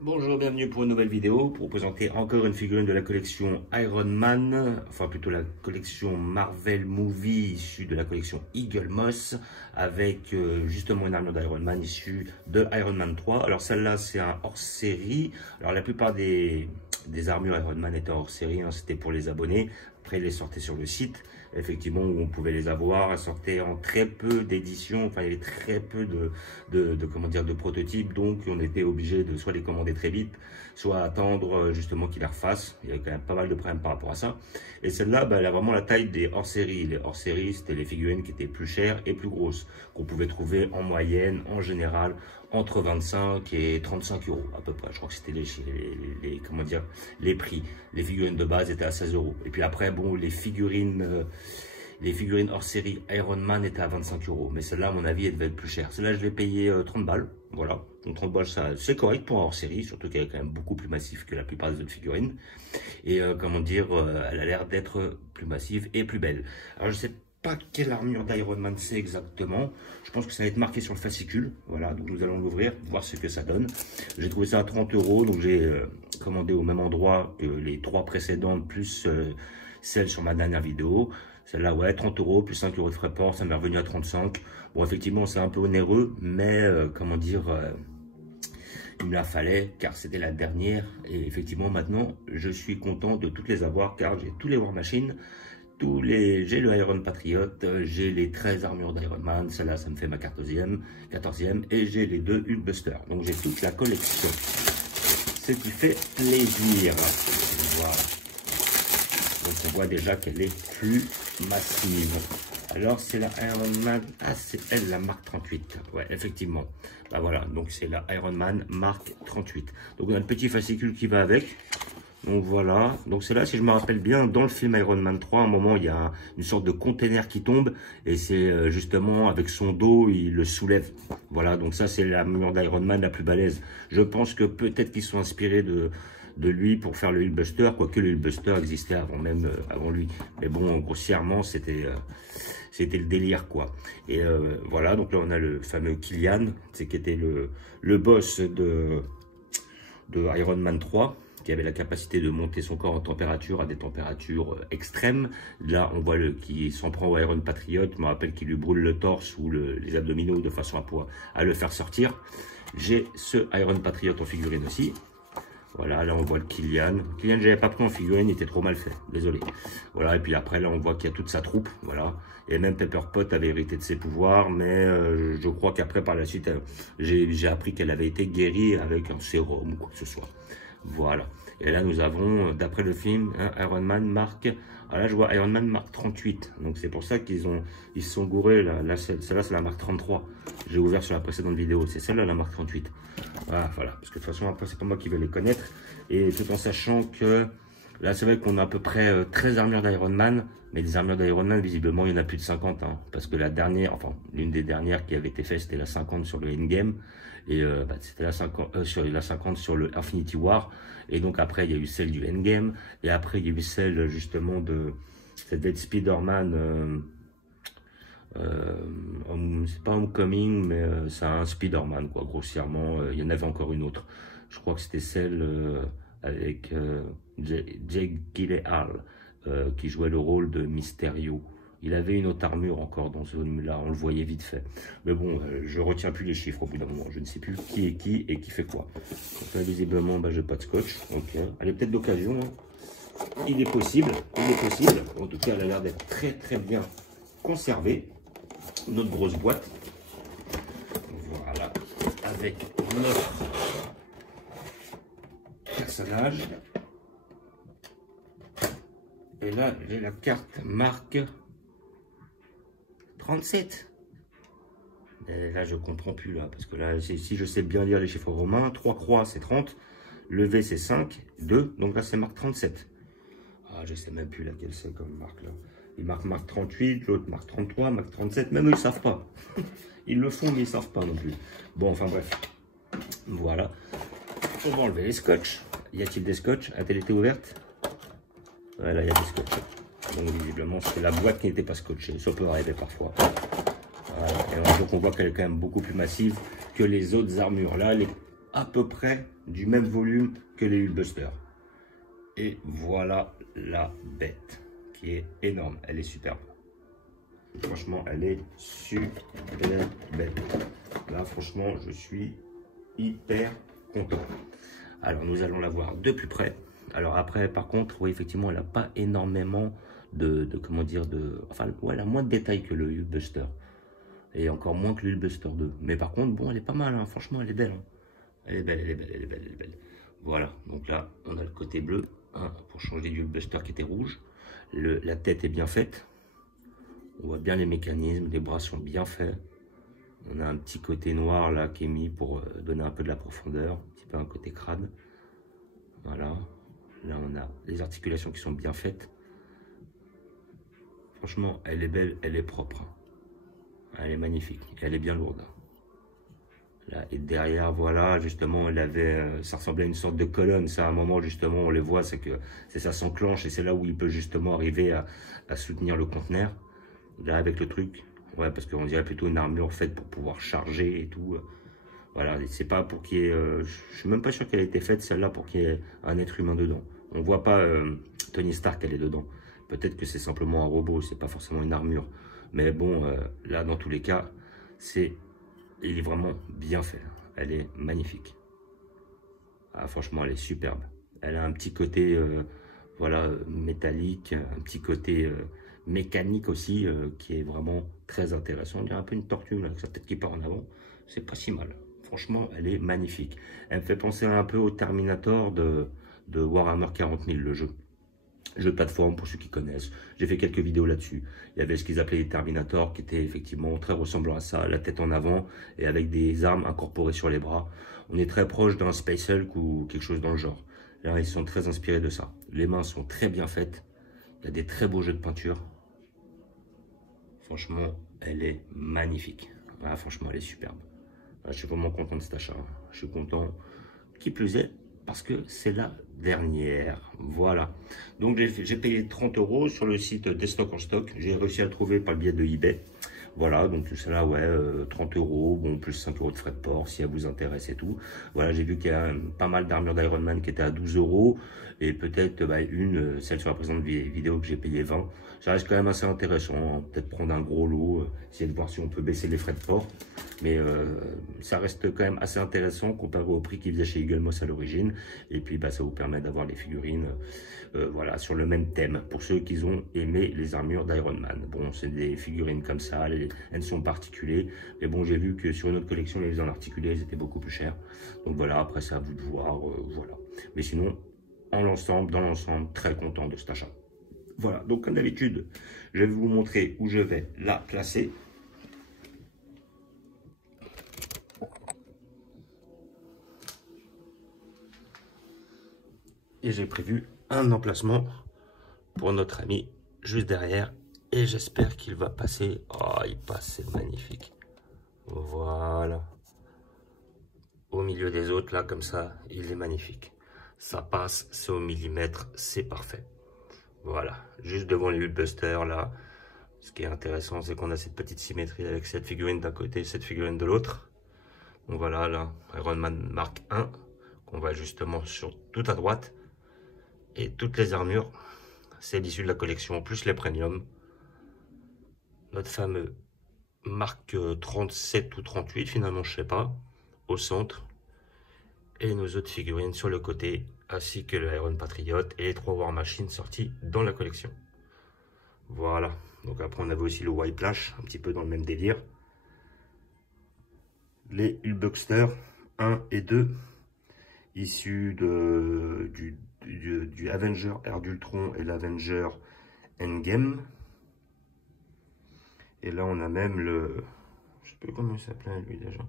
Bonjour, bienvenue pour une nouvelle vidéo pour vous présenter encore une figurine de la collection Iron Man, enfin plutôt la collection Marvel Movie issue de la collection Eagle Moss avec justement une armure d'Iron Man issue de Iron Man 3. Alors celle-là c'est un hors-série, alors la plupart des armures Iron Man étaient hors-série, hein, c'était pour les abonnés. Après, ils les sortaient sur le site, effectivement, où on pouvait les avoir. Elles sortaient en très peu d'éditions, enfin, il y avait très peu de prototypes, donc on était obligé de soit les commander très vite, soit attendre justement qu'ils les refassent. Il y avait quand même pas mal de problèmes par rapport à ça. Et celle-là, bah, elle a vraiment la taille des hors-série. Les hors-série, c'était les figurines qui étaient plus chères et plus grosses, qu'on pouvait trouver en moyenne, en général, entre 25 et 35 euros à peu près. Je crois que c'était les prix. Les figurines de base étaient à 16 euros. Et puis après, bon, les figurines hors série Iron Man étaient à 25 euros. Mais celle-là, à mon avis, elle devait être plus chère. Celle-là, je l'ai payé 30 balles. Voilà. Donc 30 balles, c'est correct pour un hors série, surtout qu'elle est quand même beaucoup plus massive que la plupart des autres figurines. Et elle a l'air d'être plus massive et plus belle. Alors je sais pas quelle armure d'Iron Man c'est exactement. Je pense que ça va être marqué sur le fascicule. Voilà, donc nous allons l'ouvrir, voir ce que ça donne. J'ai trouvé ça à 30 euros, donc j'ai commandé au même endroit que les trois précédentes, plus celle sur ma dernière vidéo. Celle-là, ouais, 30 euros, plus 5 euros de frais port, ça m'est revenu à 35. Bon, effectivement, c'est un peu onéreux, mais il me la fallait car c'était la dernière. Et effectivement, maintenant, je suis content de toutes les avoir car j'ai tous les War Machine. J'ai le Iron Patriot, j'ai les 13 armures d'Iron Man, celle-là ça me fait ma 14e, et j'ai les 2 Hulkbuster. Donc j'ai toute la collection, ce qui fait plaisir. Voilà. Donc on voit déjà qu'elle est plus massive. Alors c'est la Iron Man, ah c'est elle la marque 38, ouais effectivement. Bah voilà, donc c'est la Iron Man marque 38. Donc on a le petit fascicule qui va avec. Donc voilà, donc c'est là, si je me rappelle bien, dans le film Iron Man 3, à un moment, il y a une sorte de container qui tombe, et c'est justement avec son dos, il le soulève. Voilà, donc ça, c'est l'armure d'Iron Man la plus balèze. Je pense que peut-être qu'ils sont inspirés de lui pour faire le Hulkbuster, quoique le Hulkbuster existait avant lui. Mais bon, grossièrement, c'était le délire, quoi. Et voilà, donc là, on a le fameux Killian, qui était le boss de Iron Man 3. Qui avait la capacité de monter son corps en température à des températures extrêmes. Là, on voit qui s'en prend au Iron Patriot. Je me rappelle qu'il lui brûle le torse ou les abdominaux de façon à le faire sortir. J'ai ce Iron Patriot en figurine aussi. Voilà, là on voit le Killian. Killian, j'avais pas pris en figurine, il était trop mal fait. Désolé. Voilà, et puis après, là, on voit qu'il y a toute sa troupe. Voilà. Et même Pepper Pot avait hérité de ses pouvoirs, mais je crois qu'après, par la suite, j'ai appris qu'elle avait été guérie avec un sérum ou quoi que ce soit. Voilà. Et là, nous avons, d'après le film, Iron Man marque... Alors là, je vois Iron Man marque 38. Donc, c'est pour ça qu'ils se sont gourés. Là celle-là, c'est la marque 33. J'ai ouvert sur la précédente vidéo. C'est celle-là, la marque 38. Voilà. Parce que de toute façon, après, c'est pas moi qui vais les connaître. Et tout en sachant que... Là, c'est vrai qu'on a à peu près 13 armures d'Iron Man. Mais des armures d'Iron Man, visiblement, il y en a plus de 50. Hein, parce que la dernière, enfin, l'une des dernières qui avait été faite, c'était la 50 sur le Endgame. Et c'était la 50 sur le Infinity War. Et donc après, il y a eu celle du Endgame. Et après, il y a eu celle justement de... C'était Spider-Man... c'est pas Homecoming, mais c'est un Spider-Man, quoi, grossièrement. Il y en avait encore une autre. Je crois que c'était celle avec Jake Gyllenhaal, qui jouait le rôle de Mysterio. Il avait une autre armure encore dans ce volume-là, on le voyait vite fait. Mais bon, je retiens plus les chiffres au bout d'un moment. Je ne sais plus qui est qui et qui fait quoi. Donc là, visiblement, bah, j'ai pas de scotch. Donc, elle est peut-être d'occasion. Hein. Il est possible. En tout cas, elle a l'air d'être très très bien conservée. Notre grosse boîte. Voilà. Avec notre personnage. Et là, j'ai la carte marque 37. Et là, je comprends plus, là. Parce que là, si je sais bien lire les chiffres romains, 3 croix, c'est 30. Le V, c'est 5. 2. Donc là, c'est marque 37. Ah, je sais même plus laquelle c'est comme marque, là. Il marque 38, l'autre marque 33, marque 37. Même eux, ils savent pas. Ils le font, mais ils savent pas non plus. Bon, enfin, bref. Voilà. On va enlever les scotch. Y a-t-il des scotch? A-t-elle été ouverte? Voilà, il y a des scotch. Donc visiblement, c'est la boîte qui n'était pas scotchée. Ça peut arriver parfois. Voilà. Et donc on voit qu'elle est quand même beaucoup plus massive que les autres armures. Là, à peu près du même volume que les Hulkbuster. Et voilà la bête qui est énorme, elle est superbe. Franchement, elle est super belle. Là, franchement, je suis hyper content. Alors, nous allons la voir de plus près. Alors après, par contre, oui, effectivement, elle n'a pas énormément comment dire, enfin, ouais, elle a moins de détails que le Hulkbuster. Et encore moins que le Hulkbuster 2. Mais par contre, bon, elle est pas mal, hein. Franchement, elle est belle. Hein. Elle est belle, elle est belle, elle est belle, elle est belle. Voilà, donc là, on a le côté bleu, hein, pour changer du Hulkbuster qui était rouge. La tête est bien faite. On voit bien les mécanismes, les bras sont bien faits. On a un petit côté noir là qui est mis pour donner un peu de la profondeur, un petit peu un côté crâne. Voilà. Là, on a les articulations qui sont bien faites. Franchement, elle est belle, elle est propre. Elle est magnifique, elle est bien lourde. Là, et derrière, voilà, justement, elle avait, ça ressemblait à une sorte de colonne. Ça, à un moment, justement, on les voit, c'est que ça s'enclenche et c'est là où il peut justement arriver à soutenir le conteneur. Là, avec le truc, ouais, parce qu'on dirait plutôt une armure faite pour pouvoir charger et tout. Voilà, c'est pas pour qu'il y ait. Je suis même pas sûr qu'elle ait été faite, celle-là, pour qu'il y ait un être humain dedans. On voit pas Tony Stark, elle est dedans. Peut-être que c'est simplement un robot, c'est pas forcément une armure. Mais bon, là, dans tous les cas, il est vraiment bien fait. Elle est magnifique. Ah, franchement, elle est superbe. Elle a un petit côté, voilà, métallique, un petit côté mécanique aussi, qui est vraiment très intéressant. On dirait un peu une tortue, là, avec sa tête qui part en avant. C'est pas si mal. Franchement, elle est magnifique. Elle me fait penser un peu au Terminator de Warhammer 40 000, le jeu. Jeu de plateforme, pour ceux qui connaissent. J'ai fait quelques vidéos là-dessus. Il y avait ce qu'ils appelaient les Terminator, qui étaient effectivement très ressemblant à ça, la tête en avant, et avec des armes incorporées sur les bras. On est très proche d'un Space Hulk ou quelque chose dans le genre. Là, ils sont très inspirés de ça. Les mains sont très bien faites. Il y a des très beaux jeux de peinture. Franchement, elle est magnifique. Ah, franchement, elle est superbe. Ah, je suis vraiment content de cet achat. Je suis content. Qui plus est, parce que c'est la dernière. Voilà. Donc, j'ai payé 30 € sur le site des stocks en stock. J'ai réussi à le trouver par le biais de eBay. Voilà, donc c'est là, ouais, 30 €, bon, plus 5 € de frais de port, si elle vous intéresse et tout. Voilà, j'ai vu qu'il y a pas mal d'armures d'Iron Man qui étaient à 12 €, et peut-être celle sur la présente vidéo que j'ai payé 20. Ça reste quand même assez intéressant, hein. Peut-être prendre un gros lot, essayer de voir si on peut baisser les frais de port. Mais ça reste quand même assez intéressant comparé au prix qu'il faisait chez Eagle Moss à l'origine. Et puis, ça vous permet d'avoir les figurines voilà, sur le même thème, pour ceux qui ont aimé les armures d'Iron Man. Bon, c'est des figurines comme ça, elles sont particulées, mais bon, j'ai vu que sur une autre collection, les en articulés, elles étaient beaucoup plus chères. Donc voilà, après, c'est à vous de voir, voilà. Mais sinon, dans l'ensemble, très content de cet achat. Voilà, donc comme d'habitude, je vais vous montrer où je vais la placer. Et j'ai prévu un emplacement pour notre ami juste derrière. Et j'espère qu'il va passer. Oh, il passe, c'est magnifique. Voilà. Au milieu des autres, là, comme ça, il est magnifique. Ça passe, c'est au millimètre, c'est parfait. Voilà. Juste devant les Hulkbuster, là. Ce qui est intéressant, c'est qu'on a cette petite symétrie avec cette figurine d'un côté et cette figurine de l'autre. Donc voilà, là, Iron Man Mark 1, qu'on va justement sur tout à droite. Et toutes les armures, c'est l'issue de la collection, plus les premiums. Notre fameux Mark 37 ou 38, finalement, je sais pas, au centre. Et nos autres figurines sur le côté, ainsi que le Iron Patriot et les 3 War Machines sortis dans la collection. Voilà. Donc après, on avait aussi le Whiplash, un petit peu dans le même délire. Les Hulkbuster 1 et 2, issus du Avenger Ère d'Ultron et l'Avenger Endgame. Et là, on a même le... Je sais plus comment il s'appelait, lui, déjà.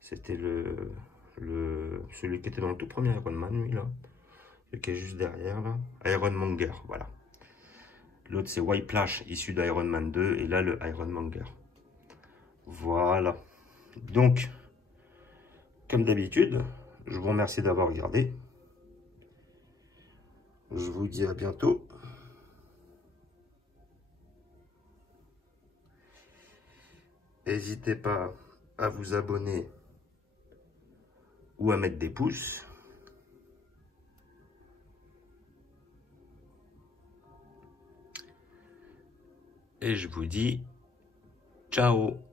C'était celui qui était dans le tout premier Iron Man, lui, là. Celui qui est juste derrière, là. Iron Monger, voilà. L'autre, c'est Whiplash, issu d'Iron Man 2. Et là, le Iron Monger. Voilà. Donc, comme d'habitude, je vous remercie d'avoir regardé. Je vous dis à bientôt. N'hésitez pas à vous abonner ou à mettre des pouces. Et je vous dis ciao.